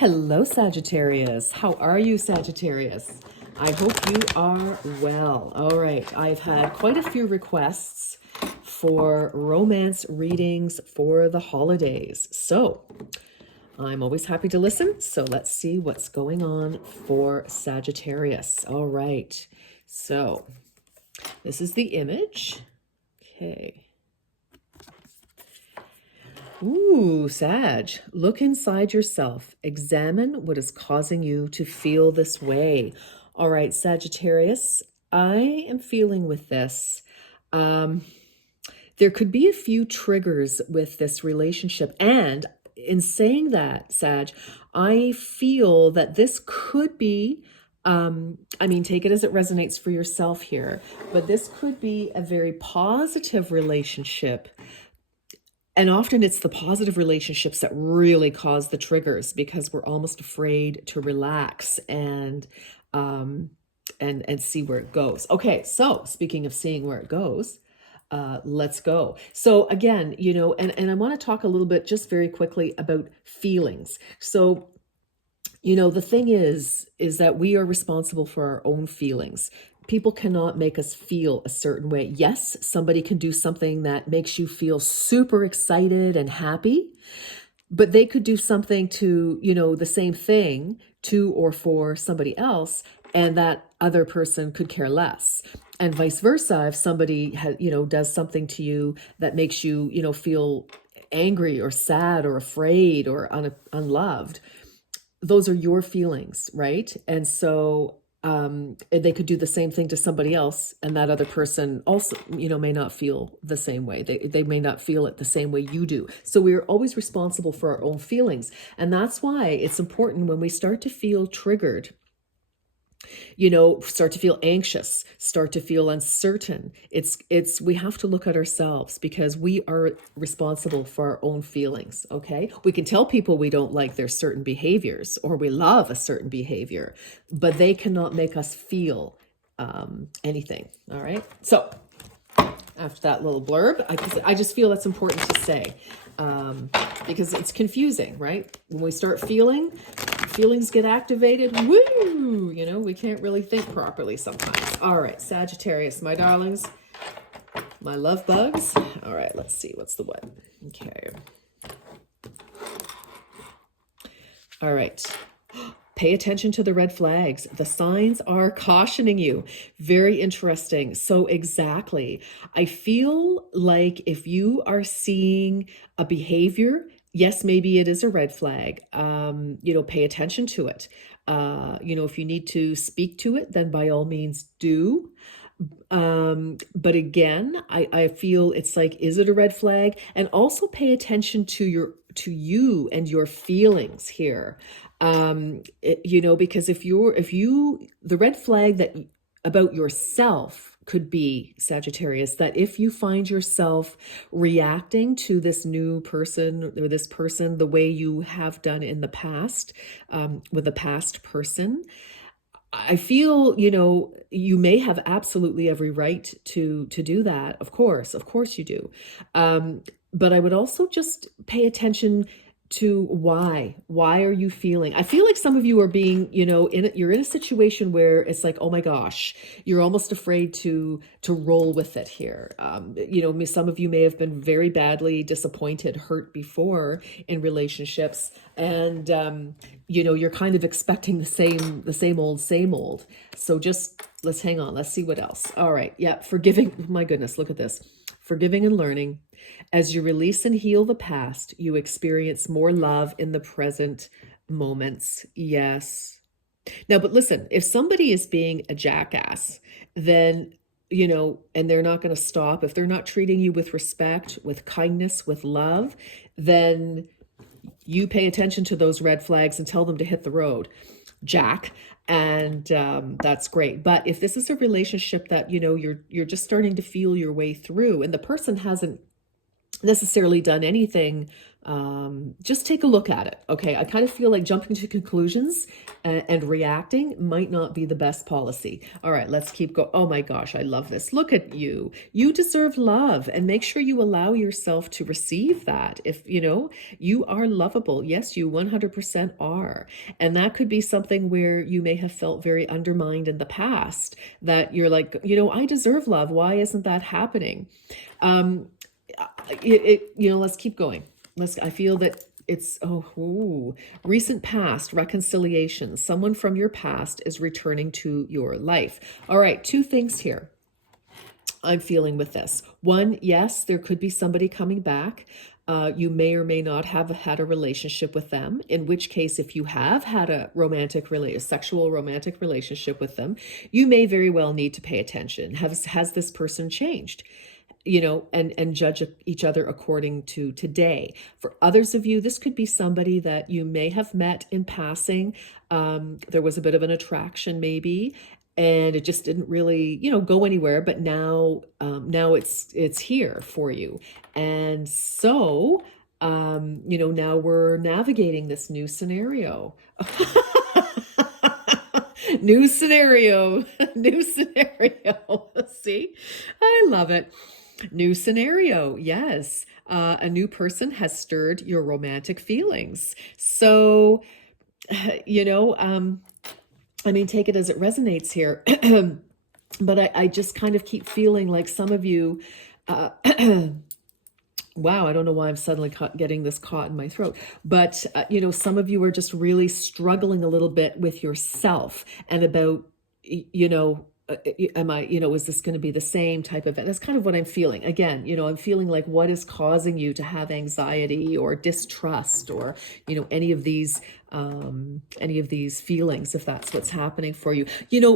Hello, Sagittarius. How are you, Sagittarius? I hope you are well. All right, I've had quite a few requests for romance readings for the holidays. So I'm always happy to listen. So let's see what's going on for Sagittarius. All right, so this is the image. Okay. Ooh, Sag, look inside yourself. Examine what is causing you to feel this way. All right, Sagittarius, I am feeling with this. There could be a few triggers with this relationship. And in saying that, Sag, I feel that this could be, take it as it resonates for yourself here, but this could be a very positive relationship. And often it's the positive relationships that really cause the triggers because we're almost afraid to relax and see where it goes. Okay, so speaking of seeing where it goes, let's go. So again, and I want to talk a little bit just very quickly about feelings. So the thing is that we are responsible for our own feelings. People cannot make us feel a certain way. Yes, somebody can do something that makes you feel super excited and happy, but they could do something to, the same thing to or for somebody else, and that other person could care less. And vice versa, if somebody does something to you that makes you, feel angry or sad or afraid or unloved, those are your feelings, right? And so they could do the same thing to somebody else, and that other person also, may not feel the same way. They may not feel it the same way you do. So we're always responsible for our own feelings. And that's why it's important when we start to feel triggered, start to feel anxious, start to feel uncertain. We have to look at ourselves because we are responsible for our own feelings. Okay. We can tell people we don't like their certain behaviors or we love a certain behavior, but they cannot make us feel anything. All right. So after that little blurb, I just feel that's important to say because it's confusing, right? When we start feelings get activated. Woo! We can't really think properly sometimes. All right, Sagittarius, my darlings, my love bugs. All right, let's see. What's the what? Okay. All right. Pay attention to the red flags. The signs are cautioning you. Very interesting. So exactly. I feel like if you are seeing a behavior, yes, maybe it is a red flag. Pay attention to it. If you need to speak to it, then by all means do. But again, I feel it's like, is it a red flag? And also pay attention to you and your feelings here. Because the red flag that about yourself could be, Sagittarius, that if you find yourself reacting to this new person or this person the way you have done in the past, with a past person, I feel, you may have absolutely every right to do that. Of course you do. But I would also just pay attention to why are you feeling? I feel like some of you are being, you're in a situation where it's like, oh my gosh, you're almost afraid to roll with it here. Some of you may have been very badly disappointed, hurt before in relationships, and you're kind of expecting the same old. So just let's hang on. Let's see what else. All right. Yeah. Forgiving. Oh my goodness. Look at this. Forgiving and learning. As you release and heal the past, you experience more love in the present moments. Yes. Now, but listen, if somebody is being a jackass, then, and they're not going to stop, if they're not treating you with respect, with kindness, with love, then you pay attention to those red flags and tell them to hit the road, Jack. And that's great. But if this is a relationship that, you're just starting to feel your way through and the person hasn't necessarily done anything. Just take a look at it. Okay. I kind of feel like jumping to conclusions and reacting might not be the best policy. All right, let's keep going. Oh my gosh, I love this. Look at you. You deserve love, and make sure you allow yourself to receive that. If you are lovable. Yes, you 100% are. And that could be something where you may have felt very undermined in the past, that you're like, I deserve love. Why isn't that happening? Let's keep going. I feel that it's, recent past reconciliation. Someone from your past is returning to your life. All right, two things here I'm feeling with this. One, yes, there could be somebody coming back. You may or may not have had a relationship with them, in which case, if you have had a sexual romantic relationship with them, you may very well need to pay attention. Has this person changed? And judge each other according to today. For others of you, this could be somebody that you may have met in passing. There was a bit of an attraction maybe, and it just didn't really, go anywhere. But now it's here for you. And so, now we're navigating this new scenario. New scenario. See, I love it. New scenario, yes. A new person has stirred your romantic feelings. So, take it as it resonates here. But I just kind of keep feeling like some of you, wow, I don't know why I'm suddenly getting this caught in my throat. But, some of you are just really struggling a little bit with yourself and about, am I, is this going to be the same type of, that's kind of what I'm feeling. Again, I'm feeling like what is causing you to have anxiety or distrust or, any of these feelings, if that's what's happening for you.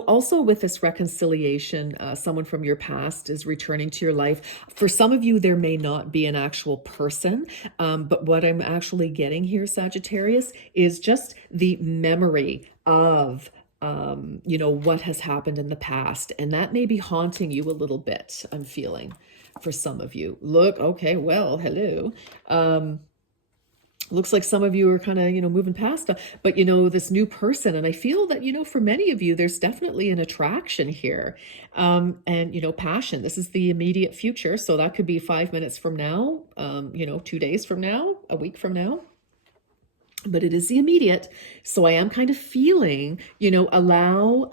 Also with this reconciliation, someone from your past is returning to your life. For some of you, there may not be an actual person, but what I'm actually getting here, Sagittarius, is just the memory of what has happened in the past. And that may be haunting you a little bit, I'm feeling, for some of you. Look, okay, well, hello. Looks like some of you are kind of, moving past, but, this new person. And I feel that, for many of you, there's definitely an attraction here. And, passion. This is the immediate future. So that could be 5 minutes from now, 2 days from now, a week from now. But it is the immediate. So I am kind of feeling, allow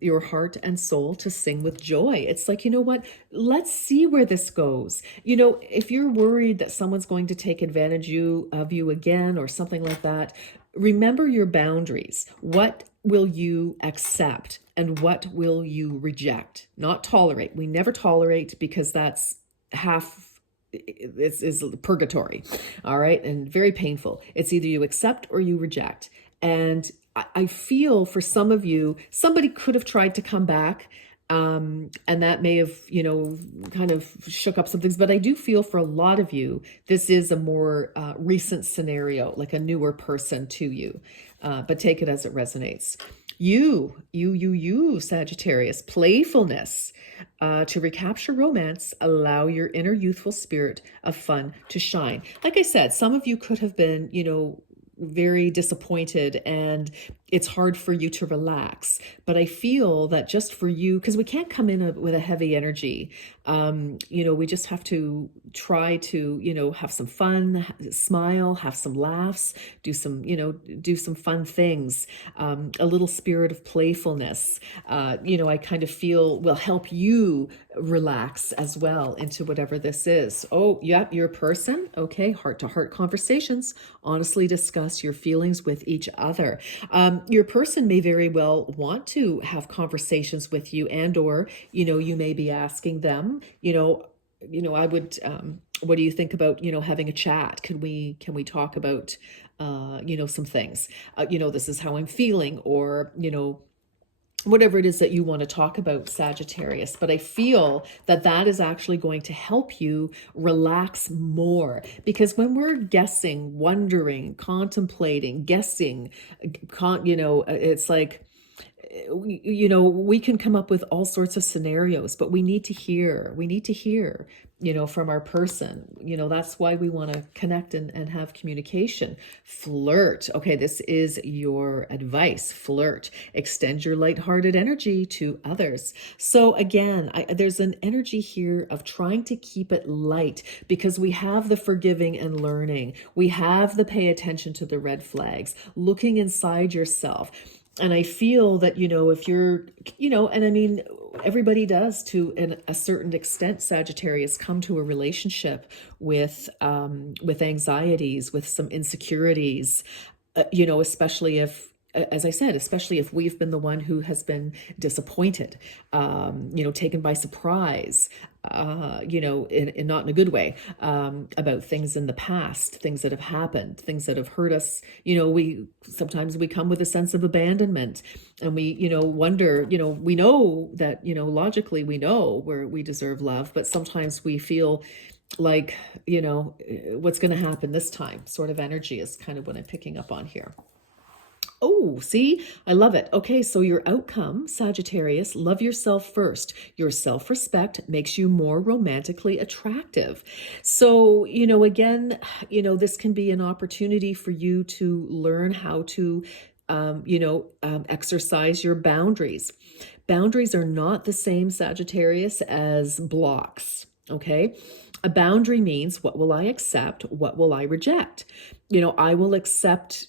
your heart and soul to sing with joy. It's like, what? Let's see where this goes. If you're worried that someone's going to take advantage of you again or something like that, remember your boundaries. What will you accept and what will you reject? Not tolerate. We never tolerate, because that's half is purgatory. All right. And very painful. It's either you accept or you reject. And I feel for some of you, somebody could have tried to come back. And that may have, kind of shook up some things. But I do feel for a lot of you, this is a more recent scenario, like a newer person to you. But take it as it resonates. You, Sagittarius, playfulness. To recapture romance, allow your inner youthful spirit of fun to shine. Like I said, some of you could have been, very disappointed, and it's hard for you to relax. But I feel that just for you, because we can't come in with a heavy energy, we just have to try to, have some fun, smile, have some laughs, do some fun things, a little spirit of playfulness, I kind of feel will help you relax as well into whatever this is. Oh, yeah, your person. Okay. Heart to heart conversations, honestly discuss your feelings with each other. Your person may very well want to have conversations with you, and or, you may be asking them, I would, what do you think about, having a chat? Can we talk about, some things, this is how I'm feeling, or, whatever it is that you want to talk about, Sagittarius. But I feel that that is actually going to help you relax more, because when we're guessing, wondering, contemplating, guessing, it's like, we can come up with all sorts of scenarios, but we need to hear, from our person. That's why we want to connect and have communication. Flirt. Okay, this is your advice. Flirt. Extend your lighthearted energy to others. So again, there's an energy here of trying to keep it light, because we have the forgiving and learning. We have the pay attention to the red flags, looking inside yourself. And I feel that, if you're, and I mean, everybody does to a certain extent, Sagittarius, come to a relationship with anxieties, with some insecurities, especially if, as I said, especially if we've been the one who has been disappointed, taken by surprise, not in a good way, about things in the past, things that have happened, things that have hurt us. Sometimes we come with a sense of abandonment, and we, wonder, we know that, logically we know where we deserve love, but sometimes we feel like, what's going to happen this time sort of energy is kind of what I'm picking up on here. Oh, see, I love it. Okay, so your outcome, Sagittarius, love yourself first. Your self-respect makes you more romantically attractive. So, again, this can be an opportunity for you to learn how to, exercise your boundaries. Boundaries are not the same, Sagittarius, as blocks. Okay. A boundary means, what will I accept? What will I reject? I will accept,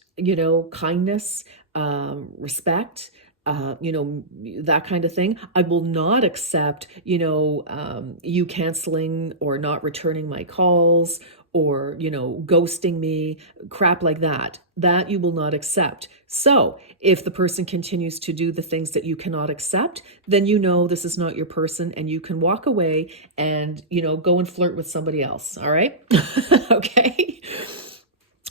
kindness, respect, that kind of thing. I will not accept, you canceling or not returning my calls, or, ghosting me, crap like that. That you will not accept. So if the person continues to do the things that you cannot accept, then this is not your person, and you can walk away and, go and flirt with somebody else. All right. Okay.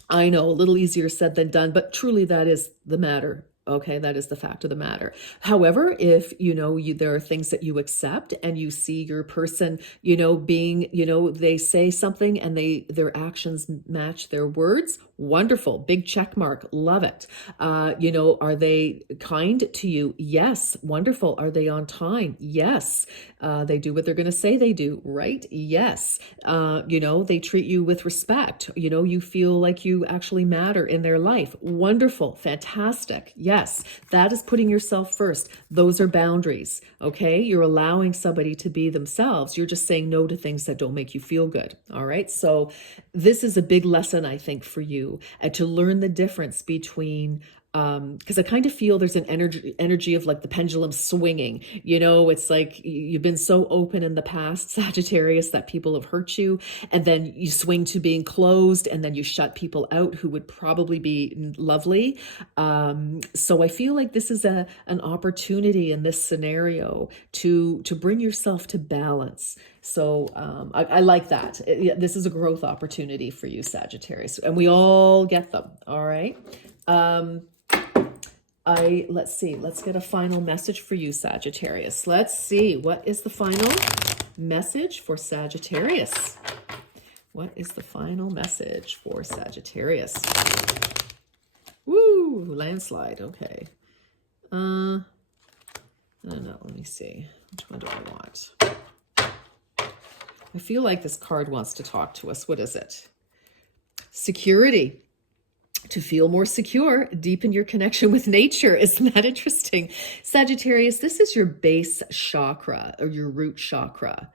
I know, a little easier said than done, but truly that is the matter. Okay, that is the fact of the matter. However, if there are things that you accept, and you see your person, being, they say something and their actions match their words, wonderful, big check mark, love it. Are they kind to you? Yes, wonderful. Are they on time? Yes. They do what they're going to say they do, right? Yes. They treat you with respect. You feel like you actually matter in their life. Wonderful, fantastic. Yes, that is putting yourself first. Those are boundaries, okay? You're allowing somebody to be themselves. You're just saying no to things that don't make you feel good, all right? So this is a big lesson, I think, for you, to learn the difference between, because I kind of feel there's an energy of like the pendulum swinging. It's like you've been so open in the past, Sagittarius, that people have hurt you, and then you swing to being closed, and then you shut people out who would probably be lovely. So I feel like this is an opportunity in this scenario to bring yourself to balance. So I like that. This is a growth opportunity for you, Sagittarius, and we all get them. All right. Let's see, let's get a final message for you, Sagittarius. Let's see, what is the final message for Sagittarius? What is the final message for Sagittarius? Woo, landslide, okay. I don't know, let me see. Which one do I want? I feel like this card wants to talk to us. What is it? Security. To feel more secure, deepen your connection with nature. Isn't that interesting? Sagittarius, this is your base chakra, or your root chakra.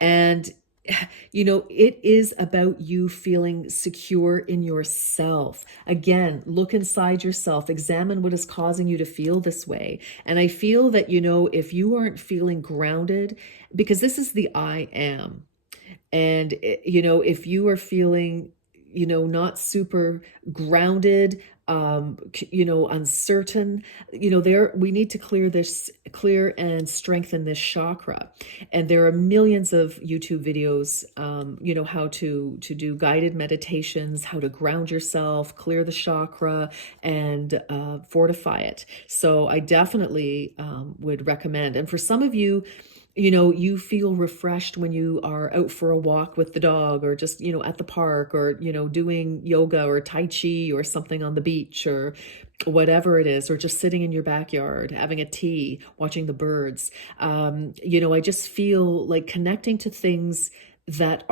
And, it is about you feeling secure in yourself. Again, look inside yourself, examine what is causing you to feel this way. And I feel that, if you aren't feeling grounded, because this is the I am. And, if you are feeling not super grounded, uncertain, we need to clear and strengthen this chakra. And there are millions of YouTube videos, how to do guided meditations, how to ground yourself, clear the chakra, and fortify it. So I definitely would recommend. And for some of you, you know, you feel refreshed when you are out for a walk with the dog, or just, you know, at the park, or, you know, doing yoga or Tai Chi or something on the beach, or whatever it is, or just sitting in your backyard, having a tea, watching the birds. You know, I just feel like connecting to things that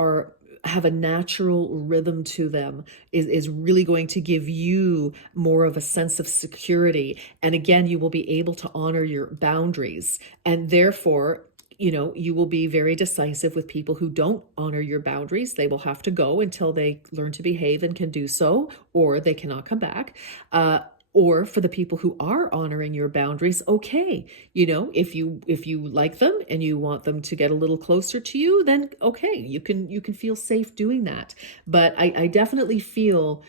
have a natural rhythm to them is really going to give you more of a sense of security. And again, you will be able to honor your boundaries. And therefore, you know, you will be very decisive with people who don't honor your boundaries. They will have to go until they learn to behave and can do so, or they cannot come back. Or for the people who are honoring your boundaries, okay, you know, if you like them and you want them to get a little closer to you, then okay, you can feel safe doing that. But I definitely feel,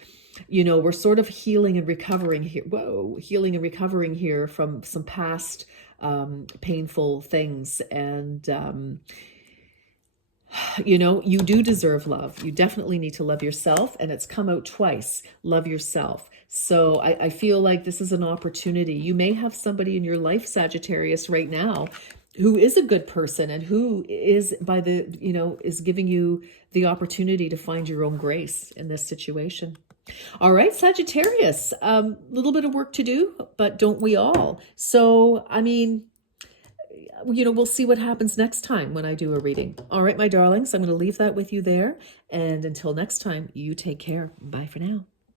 you know, we're sort of healing and recovering here. Whoa, healing and recovering here from some past painful things. And you know, you do deserve love. You definitely need to love yourself. And it's come out twice. Love yourself. So I feel like this is an opportunity. You may have somebody in your life, Sagittarius, right now, who is a good person and who is you know, is giving you the opportunity to find your own grace in this situation. All right, Sagittarius, little bit of work to do, but don't we all? So, I mean, you know, we'll see what happens next time when I do a reading. All right, my darlings, I'm going to leave that with you there. And until next time, you take care. Bye for now.